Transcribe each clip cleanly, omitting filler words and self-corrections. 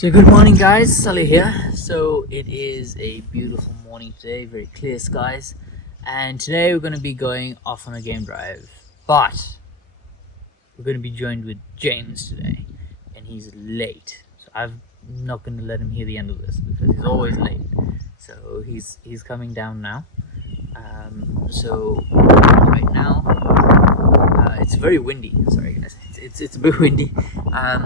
So good morning guys, Sully here. So it is a beautiful morning today, very clear skies, and today we're going to be going off on a game drive, but we're going to be joined with James today, and he's late, so I'm not going to let him hear the end of this because he's always late. So he's coming down now. So right now it's very windy. Sorry guys, it's a bit windy.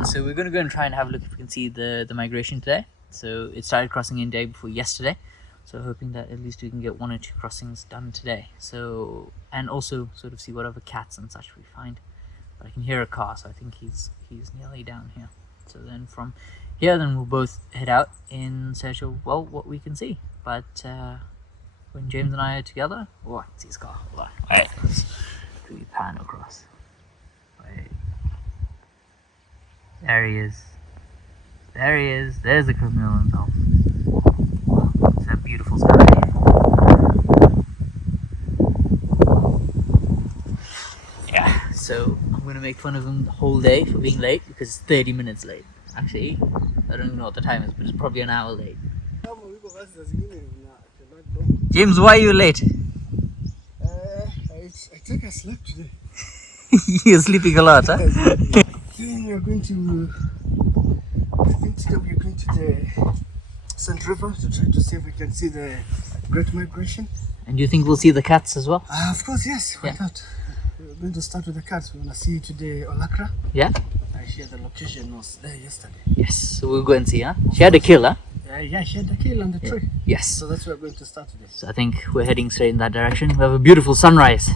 So we're gonna go and try and have a look if we can see the migration today. So it started crossing in day before yesterday. So hoping that at least we can get 1 or 2 crossings done today. So, and also sort of see what other cats and such we find. But I can hear a car, so I think he's nearly down here. So then from here, then we'll both head out in search of, well, what we can see. But when James and I are together, oh, I can see his car. Hold on. Alright, let's quickly pan across. Wait. There he is. There he is. There's the criminal himself. Wow, it's that beautiful sky. Yeah, so I'm going to make fun of him the whole day for being late because it's 30 minutes late. Actually, I don't even know what the time is, but it's probably an hour late. James, why are you late? I think I slept today. You're sleeping a lot, huh? I think today we're going to the Sandriver to try to see if we can see the Great Migration. And do you think we'll see the cats as well? Of course, yes. Why not? We're going to start with the cats. We're going to see today Olakra. Yeah? I shared the location was there yesterday. Yes, so we'll go and see, huh? She had a kill, huh? Yeah, she had the kill on the tree. Yes. So that's where we're going to start today. So I think we're heading straight in that direction. We have a beautiful sunrise.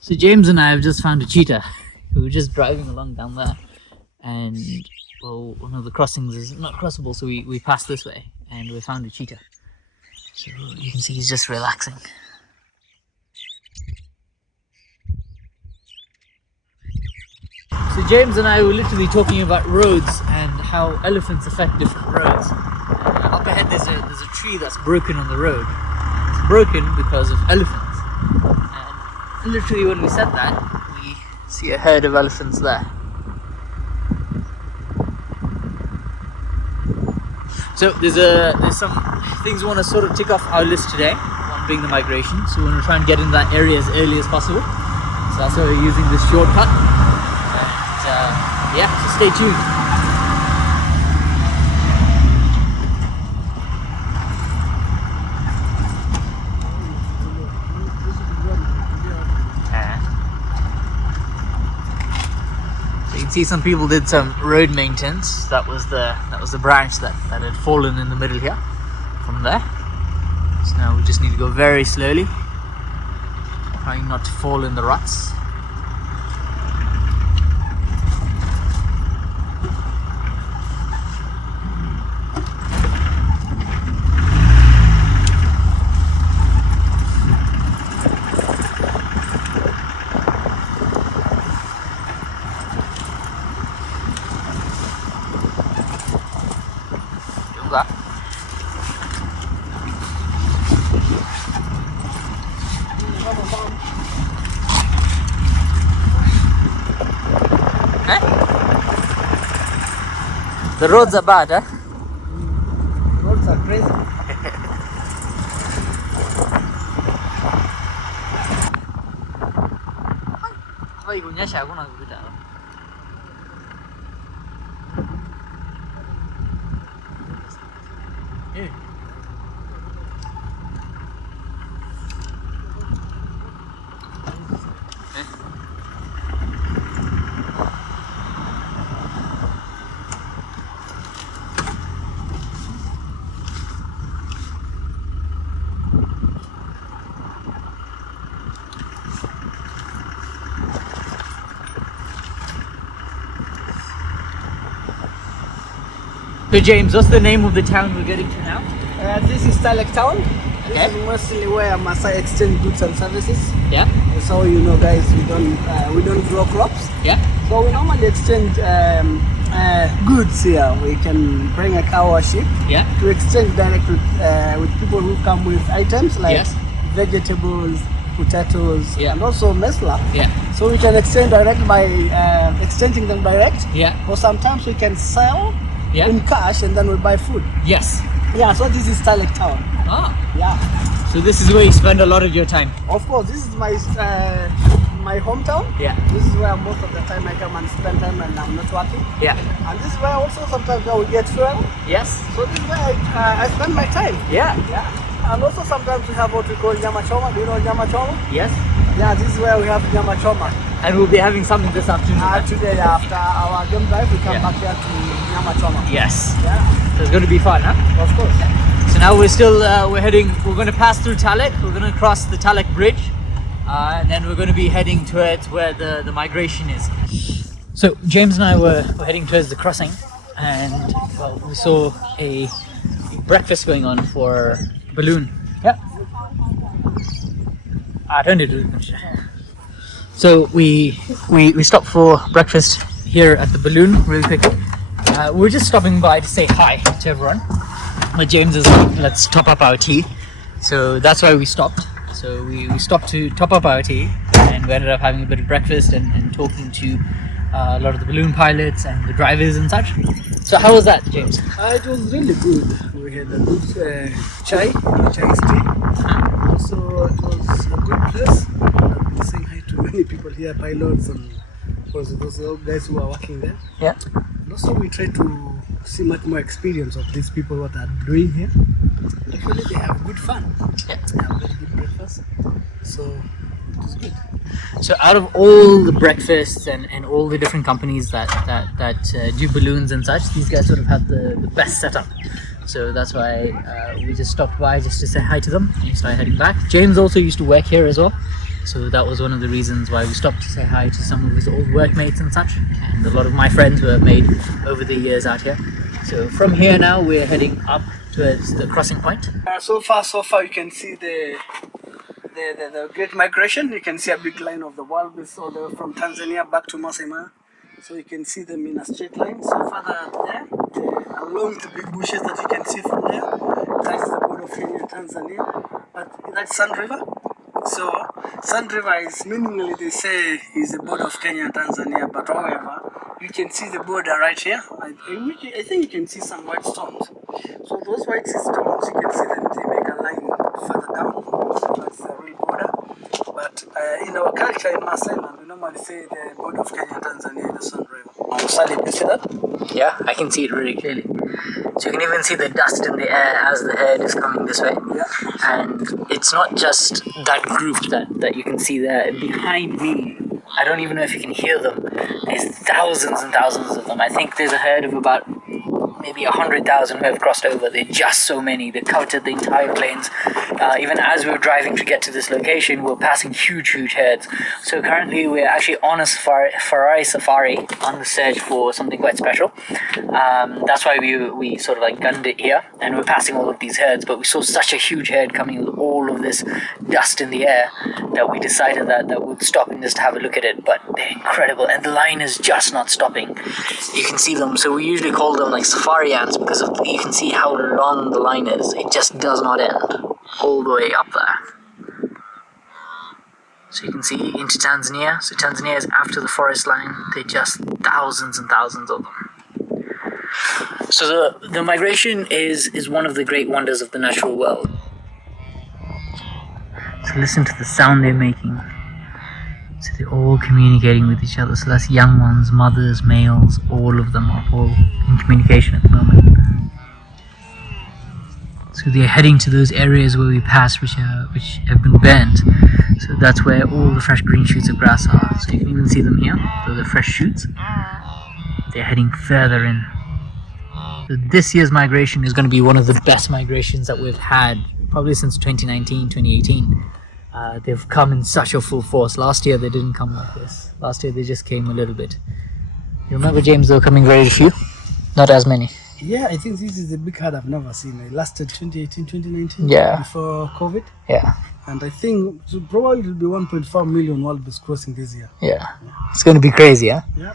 So James and I have just found a cheetah. We were just driving along down there, and well, one of the crossings is not crossable, so we passed this way and we found a cheetah. So you can see he's just relaxing. So James and I were literally talking about roads and how elephants affect different roads. Up ahead there's a tree that's broken on the road. It's broken because of elephants. And literally when we said that, we see a herd of elephants there. So there's some things we want to sort of tick off our list today, one being the migration. So we want to try and get in that area as early as possible. So that's why we're using this shortcut. And yeah, so stay tuned. See, some people did some road maintenance. That was the branch that had fallen in the middle here from there. So now we just need to go very slowly, trying not to fall in the ruts. The roads are bad, huh? Roads are crazy. Vậy cũng nhớ sao cũng là cái chợ. So James, what's the name of the town we're getting to now? This is Talek Town. Okay. This is mostly where Maasai exchange goods and services. Yeah. So you know, guys, we don't grow crops. Yeah. So we normally exchange goods here. We can bring a cow or sheep Yeah. to exchange direct with people who come with items like Yes. vegetables, potatoes, Yeah. and also mesla. Yeah. So we can exchange direct by exchanging them direct. Yeah. Or sometimes we can sell Yeah. in cash and then we buy food. Yes. Yeah, so this is Talek town. Ah. Yeah. So this is where you spend a lot of your time. Of course, this is my hometown. Yeah. This is where most of the time I come and spend time when I'm not working. Yeah. And this is where also sometimes I will get fuel. Yes. So this is where I spend my time. Yeah. Yeah. And also sometimes we have what we call nyama choma. Do you know nyama choma? Yes. Yeah, this is where we have nyama choma. And we'll be having something this afternoon. Today after our game drive, we come Yeah. back here to nyama choma. Yes. Yeah, So it's going to be fun, huh? of course. So now we're still we're going to pass through Talek. We're going to cross the Talek bridge, and then we're going to be heading towards where the migration is. So James and I were heading towards the crossing, and well, we saw a breakfast going on for Balloon. Yeah. I turned it. So we stopped for breakfast here at the Balloon really quickly. We're just stopping by to say hi to everyone. But James is like, let's top up our tea. So that's why we stopped. So we stopped to top up our tea, and we ended up having a bit of breakfast and talking to a lot of the balloon pilots and the drivers and such. So how was that, James? It was really good. We had a good chai tea. Also, it was a good place. I've been saying hi to many people here, pilots and also those guys who are working there. Yeah. And also, we try to see much more experience of these people what are doing here. Actually, they have good fun. Yeah. They have very good breakfast. So it was good. So out of all the breakfasts and all the different companies that do balloons and such, these guys sort of have the best setup. So that's why we just stopped by just to say hi to them and started heading back. James also used to work here as well. So that was one of the reasons why we stopped to say hi to some of his old workmates and such, and a lot of my friends who I've made over the years out here. So from here now we're heading up towards the crossing point. So far you can see the Great Migration. You can see a big line of the walrus all the way from Tanzania back to Masai Mara. So you can see them in a straight line. So further there, along the big bushes that you can see from there, that's the border of Kenya and Tanzania. But that's Sandriver. So Sandriver is meaningly they say is the border of Kenya and Tanzania. But however, you can see the border right here. I think you can see some white stones. So those white stones, you can see them. They make a line further down. So that's the real border. But in our culture in Maasai land, we normally say the border of Kenya and Tanzania is the Sandriver. Sally, you see that? Yeah, I can see it really clearly. So you can even see the dust in the air as the herd is coming this way. Yeah. And it's not just that group that you can see there. Behind me, I don't even know if you can hear them. There's thousands and thousands of them. I think there's a herd of about maybe 100,000 who have crossed over. They're just so many. They covered the entire plains. Even as we were driving to get to this location, we're passing huge herds. So currently we're actually on a safari on the search for something quite special. That's why we sort of like gunned it here, and we're passing all of these herds, but we saw such a huge herd coming with all of this dust in the air that we decided that we'd stop and just have a look at it. But they're incredible, and the line is just not stopping. You can see them. So we usually call them like safari ants because you can see how long the line is. It just does not end all the way up there. So you can see into Tanzania. So Tanzania is after the forest line. They're just thousands and thousands of them. So the migration is one of the great wonders of the natural world. So listen to the sound they're making. So they're all communicating with each other. So that's young ones, mothers, males, all of them are all in communication at the moment. So they're heading to those areas where we passed, which have been burnt. So that's where all the fresh green shoots of grass are. So you can even see them here. Those are fresh shoots. They're heading further in. So this year's migration is going to be one of the best migrations that we've had, probably since 2019, 2018. They've come in such a full force. Last year they didn't come like this. Last year they just came a little bit. You remember, James, they were coming very few? Not as many. Yeah, I think this is the big herd I've never seen. It lasted 2018, 2019, Yeah. before COVID. Yeah. And I think so probably it will be 1.4 million wildebeest crossing this year. Yeah. It's going to be crazy, huh? Yeah.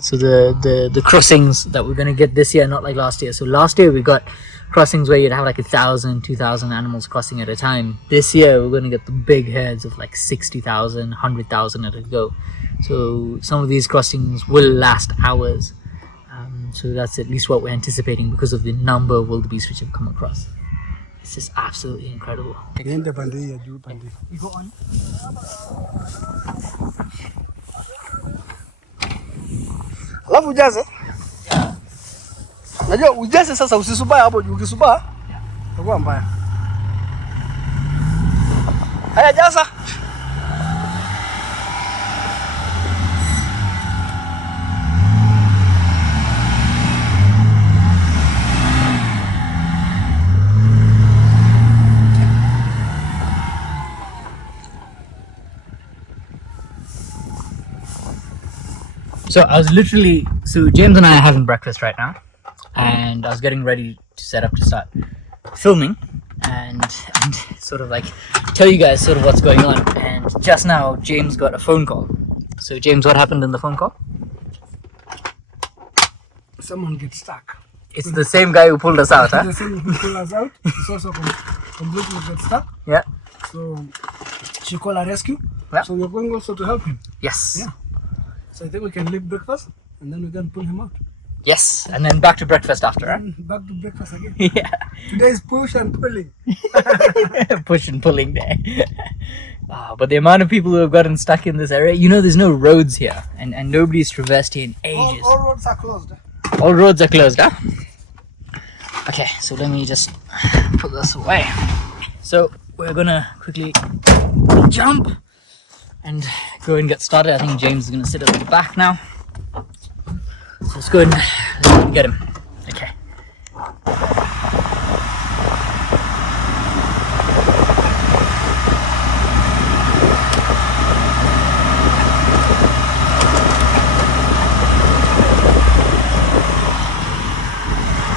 So the crossings that we're going to get this year, not like last year. So last year we got crossings where you'd have like 1,000, 2,000 animals crossing at a time. This year we're going to get the big herds of like 60,000, 100,000 at a go. So some of these crossings will last hours. So that's at least what we're anticipating because of the number of wildebeest which have come across. It's just absolutely incredible. You go on. Alafu ujaze. Najua ujaze sasa, usisubaya hapo juu, ukisubaa itakuwa mbaya. Haya, jaza. So James and I are having breakfast right now, and I was getting ready to set up to start filming and sort of like tell you guys sort of what's going on. And just now James got a phone call. So James, what happened in the phone call? Someone gets stuck. It's the same guy who pulled us out, huh? The same who pulled us out. It's also completely get stuck. Yeah. So she called a rescue. Yeah. So we're going also to help him. Yes. Yeah. So I think we can leave breakfast and then we can pull him out. Yes, and then back to breakfast after, huh? And back to breakfast again. Yeah. Today's push and pulling. Push and pulling day. But the amount of people who have gotten stuck in this area, you know, there's no roads here, and nobody's traversed here in ages. All roads are closed. All roads are closed, huh? Okay, so let me just put this away. So we're gonna quickly jump and go and get started. I think James is gonna sit at the back now. So let's go and get him. Okay.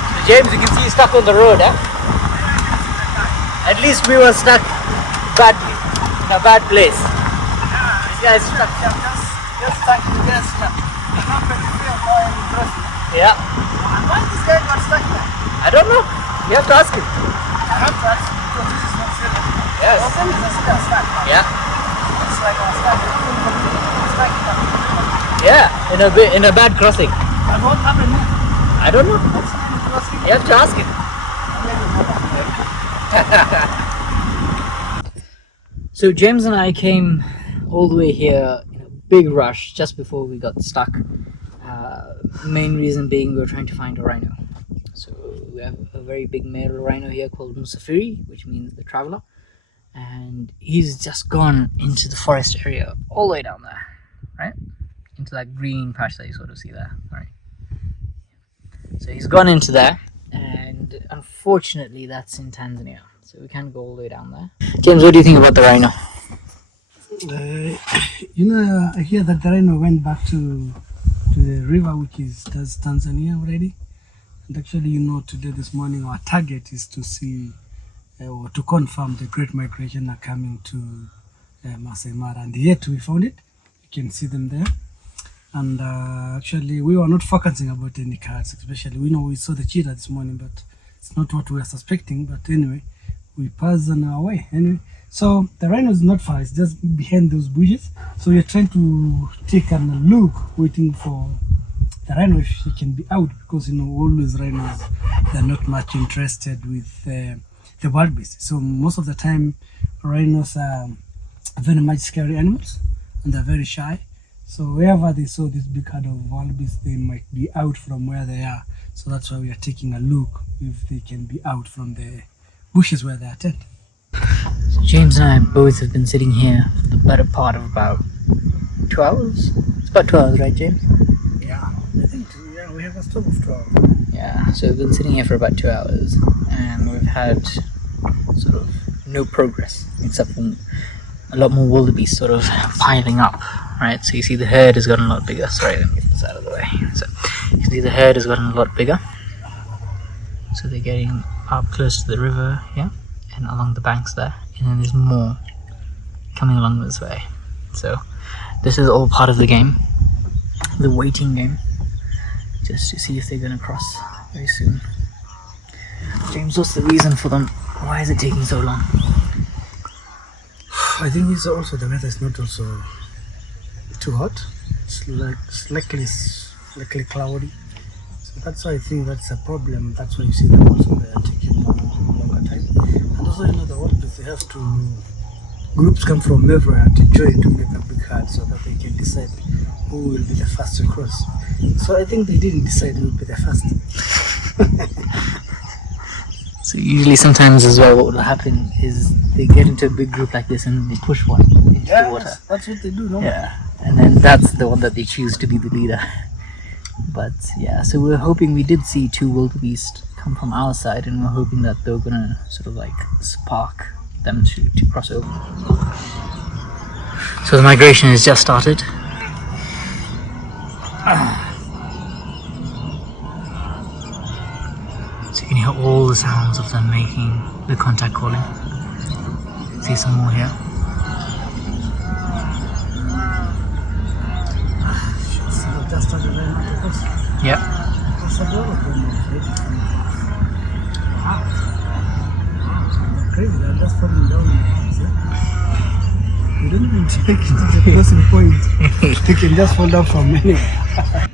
So James, you can see he's stuck on the road, eh? At least we were stuck badly, in a bad place. This guy's stuck. Just stuck. Yeah. Why this guy got stuck there? I don't know. You have to ask him. I have to ask him because this is not serious. Yes. Often it's a serious stuck. Yeah. It's like a stuck. Stuck Yeah. In a bad crossing. And what happened next? I don't know. Next crossing? You have to ask him. So James and I came all the way here in a big rush just before we got stuck. Main reason being we were trying to find a rhino. So we have a very big male rhino here called Musafiri, which means the traveler, and he's just gone into the forest area all the way down there, right? Into that green patch that you sort of see there, right? So he's gone into there, and unfortunately that's in Tanzania, so we can't go all the way down there. James, what do you think about the rhino? I hear that the rhino went back to the river, which is Tanzania already. And actually, today, this morning, our target is to see or to confirm the Great Migration are coming to Masai Mara. And yet we found it. You can see them there. And actually, we were not focusing about any cats, especially. We saw the cheetah this morning, but it's not what we were suspecting. But anyway, we passed on our way. Anyway, so the rhino is not far. It's just behind those bushes. So we're trying to take a look, waiting for the rhino if she can be out, because always rhinos, they're not much interested with the wildebeest. So most of the time, rhinos are very much scary animals, and they're very shy. So wherever they saw this big herd of wildebeest, they might be out from where they are. So that's why we are taking a look if they can be out from the bushes where they are tent. So James and I both have been sitting here for the better part of about 2 hours. It's about 2 hours, right, James? Yeah, I think we have a stop of 2 hours. Yeah, so we've been sitting here for about 2 hours, and we've had sort of no progress, except for a lot more wildebeest sort of piling up, right? So you see the herd has gotten a lot bigger. Sorry, let me get this out of the way. So you can see the herd has gotten a lot bigger, So they're getting up close to the river here and along the banks there, and then there's more coming along this way. So this is all part of the game, the waiting game, just to see if they're going to cross very soon. James, what's the reason for them? Why is it taking so long? I think it's also the weather is not also too hot. It's like slightly cloudy. So that's why I think that's a problem. That's why you see them also they are taking longer time. And also, you know, the Olympics, they have to, groups come from everywhere to join to make a big herd so that they can decide who will be the first to cross. So I think they didn't decide who will be the first. So usually sometimes as well what will happen is they get into a big group like this and they push one into the water. That's what they do, no? Yeah, and then that's the one that they choose to be the leader. But yeah, so we're hoping, we did see 2 wildebeest come from our side, and we're hoping that they're gonna sort of like spark them to cross over. So the migration has just started. So you can hear all the sounds of them making the contact calling. See some more here. Just started very much of course. Yep. There's a lot of them already. They're crazy, they're just falling down. See? You don't even check it to the crossing point. You can just fall down from anywhere.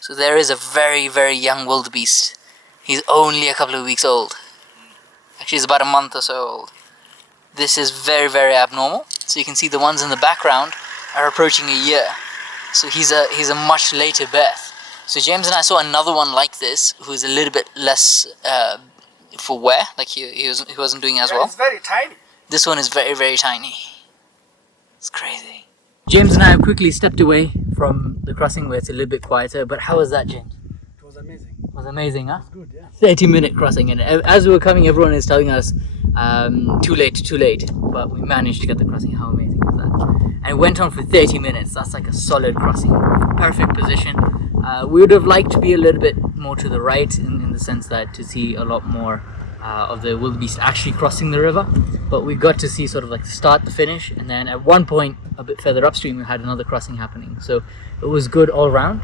So there is a very, very young wildebeest. He's only a couple of weeks old. Actually, he's about a month or so old. This is very, very abnormal. So you can see the ones in the background are approaching a year. So he's a much later birth. So James and I saw another one like this, who's a little bit less for wear, like he wasn't doing as well. It's very tiny. This one is very, very tiny. It's crazy. James and I have quickly stepped away from the crossing where it's a little bit quieter, but how was that, James? It was amazing. It was amazing, huh? It was good, yeah. 30-minute crossing, and as we were coming, everyone is telling us too late, but we managed to get the crossing. How amazing is that? and it went on for 30 minutes. That's like a solid crossing, perfect position. We would have liked to be a little bit more to the right in the sense that to see a lot more of the wildebeest actually crossing the river, but we got to see sort of like the start, the finish, and then at one point a bit further upstream we had another crossing happening. So it was good all round.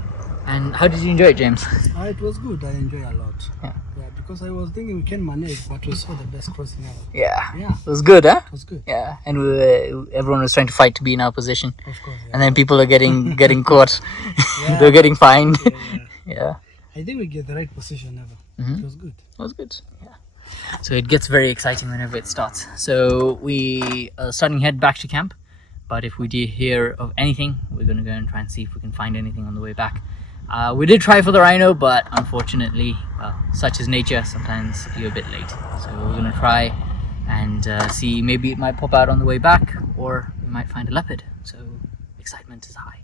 And how did you enjoy it, James? It was good. I enjoy a lot. Yeah. Because I was thinking we can manage, but we saw the best crossing ever. Yeah. Yeah. It was good, huh? It was good. Yeah. And everyone was trying to fight to be in our position. Of course. Yeah. And then people are getting caught. Yeah. They're getting fined. Yeah. I think we get the right position ever. Mm-hmm. It was good. It was good. Yeah. So it gets very exciting whenever it starts. So we are starting to head back to camp. But if we do hear of anything, we're going to go and try and see if we can find anything on the way back. We did try for the rhino, but unfortunately, well, such is nature, sometimes you're a bit late. So we're going to try and see, maybe it might pop out on the way back, or we might find a leopard. So excitement is high.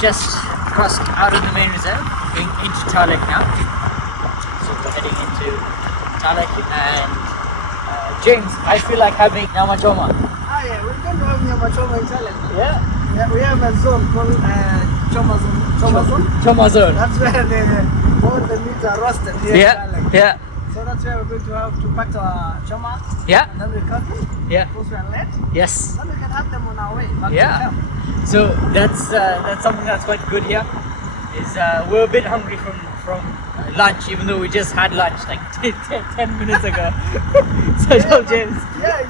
Just crossed out of the main reserve, going into Talek now. So we're heading into Talek, and James, I feel like having Nyama Choma. Yeah, we're going to have Nyama Choma in Thailand. Yeah? We have a zone called Choma Zone. Choma Zone. That's where all the meat are roasted here in Thailand. Yeah. So that's where we're going to have to pack our choma. Yeah. And then we cut them. Yeah. Once we are late. Yes. Then we can have them on our way back to Yeah. camp. So that's something that's quite good here. Is we're a bit hungry from lunch, even though we just had lunch like 10 minutes ago. So I told James. Yeah,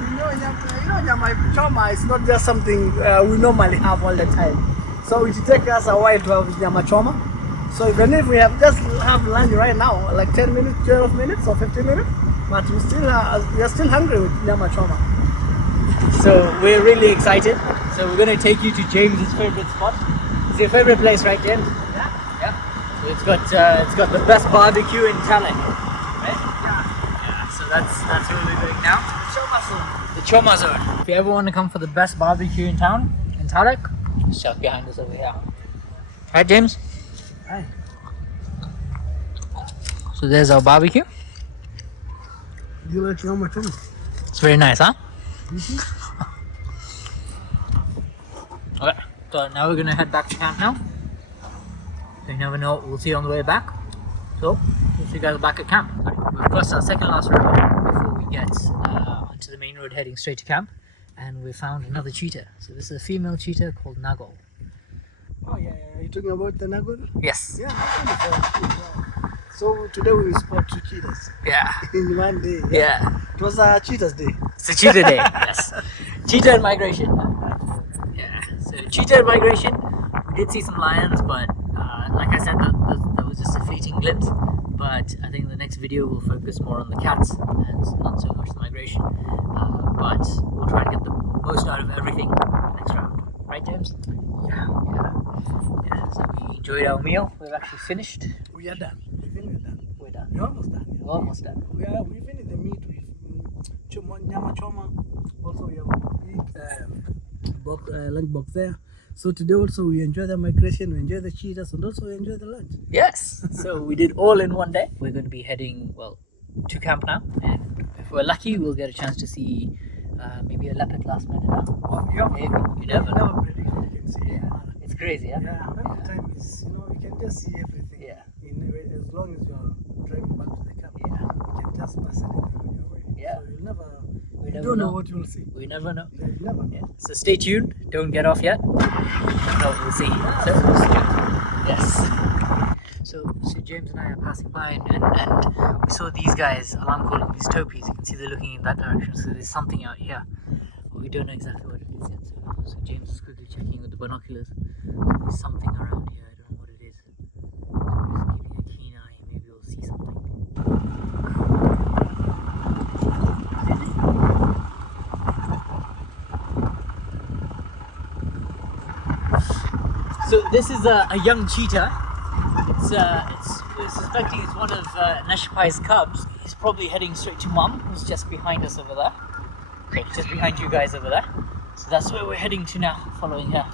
Nyama Choma is not just something we normally have all the time. So it will take us a while to have Nyama Choma. So even if we have lunch right now, like 10 minutes, 12 minutes or 15 minutes, but we are still hungry with Nyama Choma. So we're really excited. So we're going to take you to James's favorite spot. It's your favorite place, right, James? Yeah. So it's got the best barbecue in Talek, right? Yeah. So that's where we're going now. The Choma Zone. If you ever want to come for the best barbecue in town, in Talek, just check behind us over here. Right, James? Hi. So there's our barbecue. Do you like Nyama Choma? It's very nice, huh? Okay, so now we're gonna head back to camp now. You never know what we'll see on the way back. So we'll see you guys back at camp. We've crossed our second last river before we get onto the main road heading straight to camp, and we found another cheetah. So this is a female cheetah called Nagol. Oh yeah. Are you talking about the Nagol? Yes. Yeah, So today we spot 2 cheetahs. Yeah. In one day. Yeah. It was a cheetah's day. It's a cheetah day. Yes. Cheetah and migration. Yeah. So cheetah and migration. We did see some lions, but like I said, that was just a fleeting glimpse. But I think the next video will focus more on the cats and not so much the migration. But we'll try and get the most out of everything next round. Right, James? Yeah. So we enjoyed our meal. We've actually finished. We are done. We're done. We're almost done. We're almost done. We finished the meat with Nyama Choma. Also we have a big lunch box there. So today also we enjoy the migration, we enjoy the cheetahs, and also we enjoy the lunch. Yes. So we did all in one day. We're going to be heading, to camp now. And if we're lucky, we'll get a chance to see maybe a leopard last minute. Maybe. You never know. Predict what you can see. Yeah. It's crazy, yeah? Yeah, the time is, you can just see everything. Yeah. As long as you're driving back to the camp, Yeah. you can just pass anything on your way. Yeah. So you'll never, We you never don't know know. what you'll see. We never know. Yeah, you never know. Yeah. So stay tuned. Don't get off yet. No, we'll see. So stay tuned. Yes. So James and I are passing by and we saw these guys alarm calling, these topies. You can see they're looking in that direction. So there's something out here. But we don't know exactly what it is yet. So James is quickly checking with the binoculars. There's something around here. I don't know what it is. Just keeping a keen eye. Maybe we'll see something. So this is a young cheetah. We're suspecting it's one of Nashpai's cubs. He's probably heading straight to Mum, who's just behind us over there. Okay, just behind you guys over there. So that's where we're heading to now, following her.